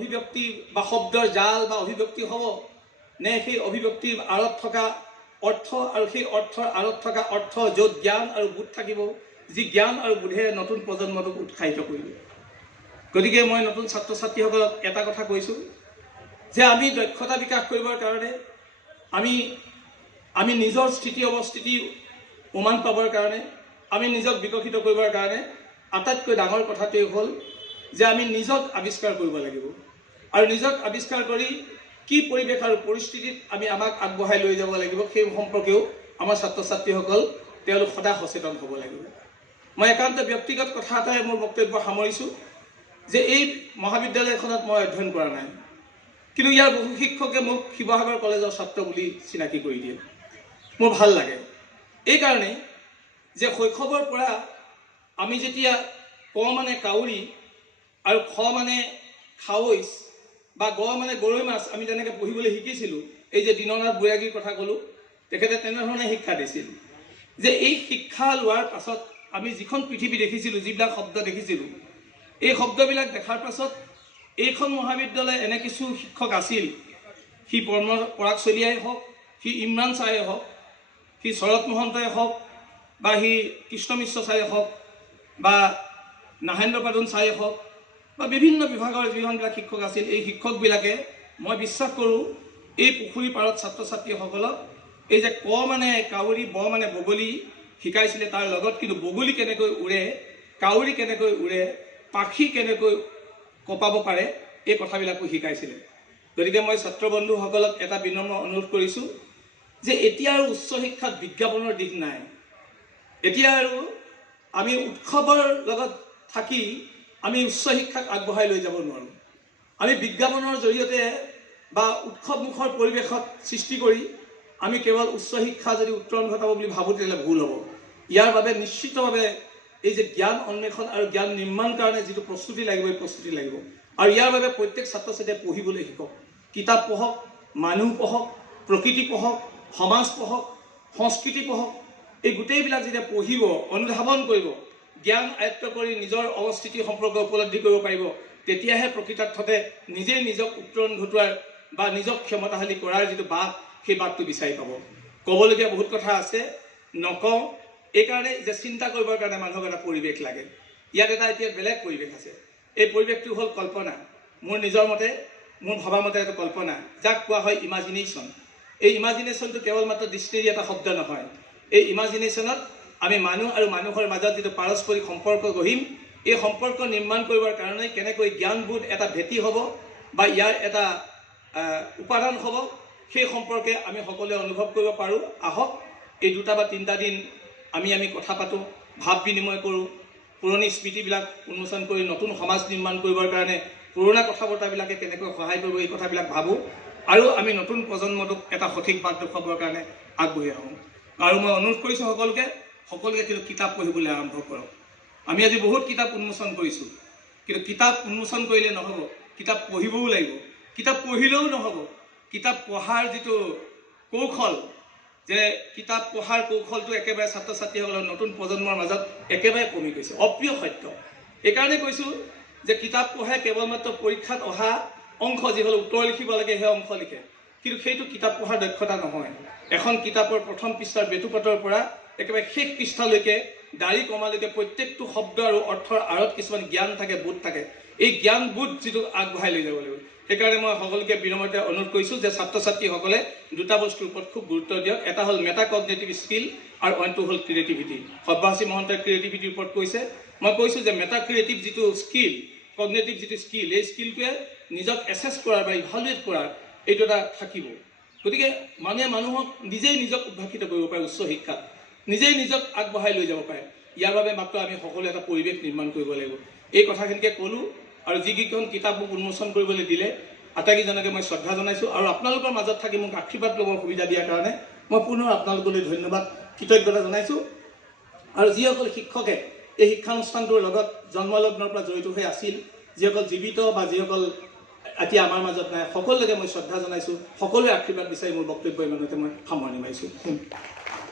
অভিব্যক্তি বা শব্দৰ জাল বা অভিব্যক্তি হ'ব নে সেই অভিব্যক্তিৰ আঁৰত থকা অৰ্থ আৰু সেই অৰ্থৰ আঁৰত থকা অৰ্থ য'ত জ্ঞান আৰু বোধ থাকিব যি জ্ঞান আৰু বোধেৰে নতুন প্ৰজন্মটোক উৎসাহিত কৰিব। গতিকে মই নতুন ছাত্ৰ ছাত্ৰীসকলক এটা কথা কৈছোঁ যে আমি দক্ষতা বিকাশ কৰিবৰ কাৰণে আমি নিজৰ স্থিতি অৱস্থিতি উমান পাবৰ কাৰণে আমি নিজক বিকশিত কৰিবৰ কাৰণে আটাইতকৈ ডাঙৰ কথাটোৱেই হ'ল যে আমি নিজক আৱিষ্কাৰ কৰিব লাগিব আৰু নিজক আৱিষ্কাৰ কৰি কি পৰিৱেশ আৰু পৰিস্থিতিত আমি আমাক আগবঢ়াই লৈ যাব লাগিব সেই সম্পৰ্কেও আমাৰ ছাত্ৰ ছাত্ৰীসকল তেওঁলোক সদায় সচেতন হ'ব লাগিব। মই একান্ত ব্যক্তিগত কথা এটাই মোৰ বক্তব্য সামৰিছোঁ যে এই মহাবিদ্যালয়খনত মই অধ্যয়ন কৰা নাই, কিন্তু ইয়াৰ বহু শিক্ষকে মোক শিৱসাগৰ কলেজৰ ছাত্ৰ বুলি চিনাকি কৰি দিয়ে। মোৰ ভাল লাগে এইকাৰণেই যে শৈশৱৰ পৰা আমি যেতিয়া ক মানে কাউৰী আৰু খ মানে খাৱৈছ বা গ মানে গৰৈ মাছ আমি যেনেকৈ পঢ়িবলৈ শিকিছিলোঁ, এই যে দীননাথ বৈৰাগীৰ কথা ক'লোঁ, তেখেতে তেনেধৰণে শিক্ষা দিছিল যে এই শিক্ষা লোৱাৰ পাছত আমি যিখন পৃথিৱী দেখিছিলোঁ, যিবিলাক শব্দ দেখিছিলোঁ, এই শব্দবিলাক দেখাৰ পাছত এইখন মহাবিদ্যালয় এনে কিছু শিক্ষক আছিল, সি পৰাগ চলিয়াই হওক, সি ইমৰান ছাৰে হওক, সি শৰৎ মহন্তই হওক বা সি কৃষ্ণ মিশ্ৰ ছাৰে হওক বা নাহেন্দ্ৰ পাদুন ছাৰে হওক বা বিভিন্ন বিভাগৰ যিমানবিলাক শিক্ষক আছিল, এই শিক্ষকবিলাকে মই বিশ্বাস কৰোঁ এই পুখুৰী পাৰত ছাত্ৰ ছাত্ৰীসকলক এই যে ক মানে কাউৰী ব মানে বগলী শিকাইছিলে, তাৰ লগত কিন্তু বগলী কেনেকৈ উৰে, কাউৰী কেনেকৈ উৰে, পাখি কেনেকৈ কঁপাব পাৰে এই কথাবিলাকো শিকাইছিলে। গতিকে মই ছাত্ৰ বন্ধুসকলক এটা বিনম্ৰ অনুৰোধ কৰিছোঁ যে এতিয়া আৰু উচ্চ শিক্ষাত বিজ্ঞাপনৰ দিশ নাই। এতিয়া আৰু আমি উৎসৱৰ লগত থাকি আমি উচ্চ শিক্ষাক আগবঢ়াই লৈ যাব নোৱাৰোঁ। আমি বিজ্ঞাপনৰ জৰিয়তে বা উৎসৱমুখৰ পৰিৱেশত সৃষ্টি কৰি আমি কেৱল উচ্চ শিক্ষা যদি উত্তৰণ ঘটাব বুলি ভাবোঁ তেতিয়াহ'লে ভুল হ'ব। ইয়াৰ বাবে নিশ্চিতভাৱে এই যে জ্ঞান অন্বেষণ আৰু জ্ঞান নিৰ্মাণ কাৰণে যিটো প্ৰস্তুতি লাগিব, এই প্ৰস্তুতি লাগিব। আৰু ইয়াৰ বাবে প্ৰত্যেক ছাত্ৰ ছাত্ৰীয়ে পঢ়িবলৈ শিকক, কিতাপ পঢ়ক, মানুহ পঢ়ক, প্ৰকৃতি পঢ়ক, সমাজ পঢ়ক, সংস্কৃতি পঢ়ক। এই গোটেইবিলাক যেতিয়া পঢ়িব, অনুধাৱন কৰিব, জ্ঞান আয়ত্ত কৰি নিজৰ অৱস্থিতি সম্পৰ্কে উপলব্ধি কৰিব পাৰিব, তেতিয়াহে প্ৰকৃতাৰ্থতে নিজেই নিজক উত্তৰণ ঘটোৱাৰ বা নিজক ক্ষমতাশালী কৰাৰ যিটো বাট, সেই বাটটো বিচাৰি পাব। ক'বলগীয়া বহুত কথা আছে, নকওঁ। এইকাৰণে যে চিন্তা কৰিবৰ কাৰণে মানুহক এটা পৰিৱেশ লাগে। ইয়াত এটা এতিয়া বেলেগ পৰিৱেশ আছে। এই পৰিৱেশটো হ'ল কল্পনা। মোৰ নিজৰ মতে, মোৰ ভবা মতে এটা কল্পনা, যাক কোৱা হয় ইমাজিনেশ্যন। এই ইমাজিনেশ্যনটো কেৱল মাত্ৰ ডিক্সনেৰী এটা শব্দ নহয়। এই ইমাজিনেশ্যনত আমি মানুহ আৰু মানুহৰ মাজত যিটো পাৰস্পৰিক সম্পৰ্ক গঢ়িম, এই সম্পৰ্ক নিৰ্মাণ কৰিবৰ কাৰণে কেনেকৈ জ্ঞানবোধ এটা ভেটি হ'ব বা ইয়াৰ এটা উপাদান হ'ব, সেই সম্পৰ্কে আমি সকলোৱে অনুভৱ কৰিব পাৰোঁ। আহক এই 2 বা 3টা দিন আমি কথা পাতোঁ, ভাৱ বিনিময় কৰোঁ, পুৰণি স্মৃতিবিলাক উন্মোচন কৰি নতুন সমাজ নিৰ্মাণ কৰিবৰ কাৰণে পুৰণা কথা বতৰাবিলাকে কেনেকৈ সহায় কৰিব, এই কথাবিলাক ভাবোঁ আৰু আমি নতুন প্ৰজন্মটোক এটা সঠিক বাট দেখুৱাবৰ কাৰণে আগবাঢ়ি আহোঁ। আৰু মই অনুৰোধ কৰিছোঁ সকলোকে কিন্তু কিতাপ পঢ়িবলৈ আৰম্ভ কৰক। আমি আজি বহুত কিতাপ উন্মোচন কৰিছোঁ, কিন্তু কিতাপ উন্মোচন কৰিলে নহ'ব, কিতাপ পঢ়িবও লাগিব। কিতাপ পঢ়িলেও নহ'ব, কিতাপ পঢ়াৰ যিটো কৌশল, যে কিতাপ পঢ়াৰ কৌশলটো একেবাৰে ছাত্ৰ ছাত্ৰীসকলৰ নতুন প্ৰজন্মৰ মাজত একেবাৰে কমি গৈছে, অপ্ৰিয় সত্য। এইকাৰণে কৈছোঁ যে কিতাপ পঢ়ে কেৱল মাত্ৰ পৰীক্ষাত অহা অংশ, যি হ'ল উত্তৰ লিখিব লাগে সেই অংশ লিখে, কিন্তু সেইটো কিতাপ পঢ়াৰ দক্ষতা নহয়। এখন কিতাপৰ প্ৰথম পৃষ্ঠাৰ বেটুপাতৰ পৰা একেবাৰে শেষ পৃষ্ঠালৈকে দাড়ি কমালৈকে প্ৰত্যেকটো শব্দ আৰু অৰ্থৰ আঁৰত কিছুমান জ্ঞান থাকে, বোধ থাকে। এই জ্ঞানবোধ যিটো আগবঢ়াই লৈ যাব লাগিব। সেইকাৰণে মই সকলোকে বিনম্ৰতে অনুৰোধ কৰিছোঁ যে ছাত্ৰ ছাত্ৰীসকলে 2টা বস্তুৰ ওপৰত খুব গুৰুত্ব দিয়ক। এটা হ'ল মেটা কগনিটিভ স্কিল আৰু অইনটো হ'ল ক্ৰিয়েটিভিটি। সব্যসাচী মহন্তই ক্ৰিয়েটিভিটিৰ ওপৰত কৈছে, মই কৈছোঁ যে মেটা ক্ৰিয়েটিভ যিটো স্কিল, কগনিটিভ যিটো স্কিল, এই স্কিলটোৱে নিজক এছেছ কৰাৰ বা ইভালুৱেট কৰাৰ এইটো এটা থাকিব। গতিকে মানুহক নিজেই নিজক উদ্ভাসিত কৰিব পাৰে, উচ্চ শিক্ষাত নিজেই নিজক আগবঢ়াই লৈ যাব পাৰে। ইয়াৰ বাবে মাত্ৰ আমি সকলোৱে এটা পৰিৱেশ নিৰ্মাণ কৰিব লাগিব। এই কথাখিনিকে ক'লোঁ আৰু যিকেইখন কিতাপ মোক উন্মোচন কৰিবলৈ দিলে আটাইকেইজনকে মই শ্ৰদ্ধা জনাইছোঁ আৰু আপোনালোকৰ মাজত থাকি মোক আশীৰ্বাদ ল'বৰ সুবিধা দিয়াৰ কাৰণে মই পুনৰ আপোনালোকলৈ ধন্যবাদ, কৃতজ্ঞতা জনাইছোঁ। আৰু যিসকল শিক্ষকে এই শিক্ষানুষ্ঠানটোৰ লগত জন্মলগ্নৰ পৰা জড়িত হৈ আছিল, যিসকল জীৱিত বা যিসকল এতিয়া আমাৰ মাজত নাই, সকলোকে মই শ্ৰদ্ধা জনাইছোঁ। সকলোৱে আশীৰ্বাদ বিচাৰি মোৰ বক্তব্য ইমানতে মই সামৰণি মাৰিছোঁ।